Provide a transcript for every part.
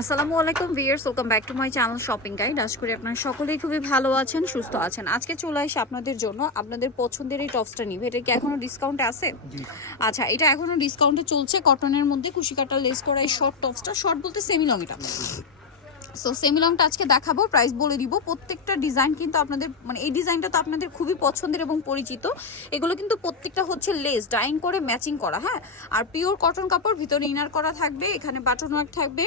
আসসালামু আলাইকুম viewers welcome back to my channel shopping guide. আশা করি আপনারা সকলেই খুবই ভালো আছেন সুস্থ আছেন। আজকে চলে আসি আপনাদের জন্য আপনাদের পছন্দের এই টপসটা নিবে এটা কি এখনও ডিসকাউন্টে আছে? আচ্ছা এটা এখনও ডিসকাউন্টে চলছে। কটনের মধ্যে কুশি কাটা লেস করা এই শর্ট টপসটা শর্ট বলতে সেমি লং এটা সো সেমি লংটা আজকে দেখাবো প্রাইস বলে দিব। প্রত্যেকটা ডিজাইন কিন্তু আপনাদের মানে এই ডিজাইনটা তো আপনাদের খুবই পছন্দের এবং পরিচিত। এগুলো কিন্তু প্রত্যেকটা হচ্ছে লেস ডাইং করে ম্যাচিং করা হ্যাঁ? আর পিওর কটন কাপড় ভিতরে ইনার করা থাকবে এখানে বাটন ওয়ার্ক থাকবে।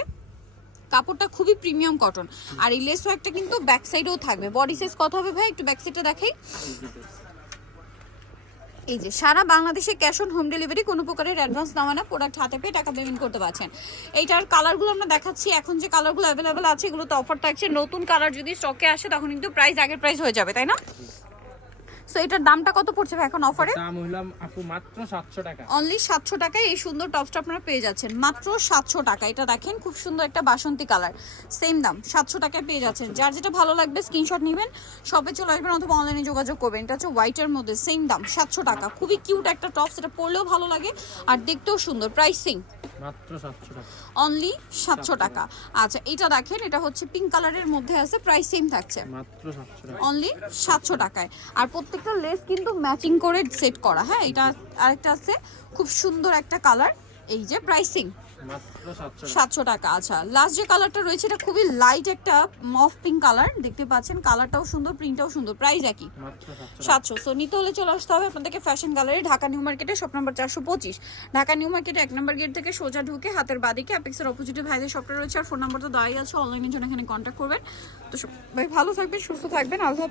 কাপড়টা খুবই প্রিমিয়াম কটন আর এই লেস ওয়ার্কটা কিন্তু ব্যাক সাইডেও থাকবে। বডি সাইজ কত হবে ভাই? একটু ব্যাক সাইডটা দেখাই। এই যে, সারা বাংলাদেশে ক্যাশ অন হোম ডেলিভারি কোনো প্রকারের অ্যাডভান্স নেওয়া না। প্রোডাক্ট হাতে পেয়ে টাকা পেমেন্ট করতে পারছেন। এইটার কালারগুলো আমরা দেখাচ্ছি। এখন যে কালারগুলো অ্যাভেলেবেল আছে এগুলো তো অফার থাকছে। নতুন কালার যদি স্টকে আসে, তখন কিন্তু প্রাইস আগের প্রাইস হয়ে যাবে, তাই না? সো এটার দামটা কত পড়ছে এখন অফারে দাম হইলাম আপু মাত্র সাতশো টাকা। অনলি সাতশো টাকায় এই সুন্দর টপসটা আপনারা পেয়ে যাচ্ছেন। মাত্র সাতশো টাকা। এটা দেখেন খুব সুন্দর একটা বাসন্তী কালার সেম দাম সাতশো টাকায় পেয়ে যাচ্ছেন। যার যেটা ভালো লাগবে স্ক্রিনশট নেবেন। শপে চলে আসবেন অথবা অনলাইনে যোগাযোগ করবেন। এটা হচ্ছে হোয়াইটের মধ্যে সেম দাম সাতশো টাকা। খুবই কিউট একটা টপস এটা পরলেও ভালো লাগে। আর দেখতেও সুন্দর প্রাইসিং মাত্র সাতশো টাকা। অনলি সাতশো টাকা। আচ্ছা এটা দেখেন এটা হচ্ছে পিঙ্ক কালারের মধ্যে আছে প্রাইস সেম থাকছে। মাত্র সাতশো টাকা। অনলি সাতশো টাকায়। আর প্রত্যেকটা লেস কিন্তু ম্যাচিং করে সেট করা হ্যাঁ? এটা আরেকটা আছে খুব সুন্দর একটা কালার এই যে প্রাইসিং সাতশো টাকা। আচ্ছা। লাস্ট যে কালারটা রয়েছে এটা খুবই লাইট একটা মফ পিঙ্ক কালার দেখতে পাচ্ছেন? কালারটাও সুন্দর প্রিন্টটাও সুন্দর প্রাইস একই। সাতশো সো নিতে হলে চলে আসতে হবে আপনাদেরকে ফ্যাশন গ্যালারি ঢাকা নিউ মার্কেটে শপ নাম্বার চারশো পঁচিশ। ঢাকা নিউ মার্কেটে এক নম্বর গেট থেকে সোজা ঢুকে হাতের বাদিকে অ্যাপেক্সের অপোজিটে ভাইদের শপটা রয়েছে। আর ফোন নাম্বার তো দেওয়াই আছে অনলাইনের জন্য এখানে কন্ট্যাক্ট করবেন। তো ভাই ভালো থাকবেন সুস্থ থাকবেন আল্লাহ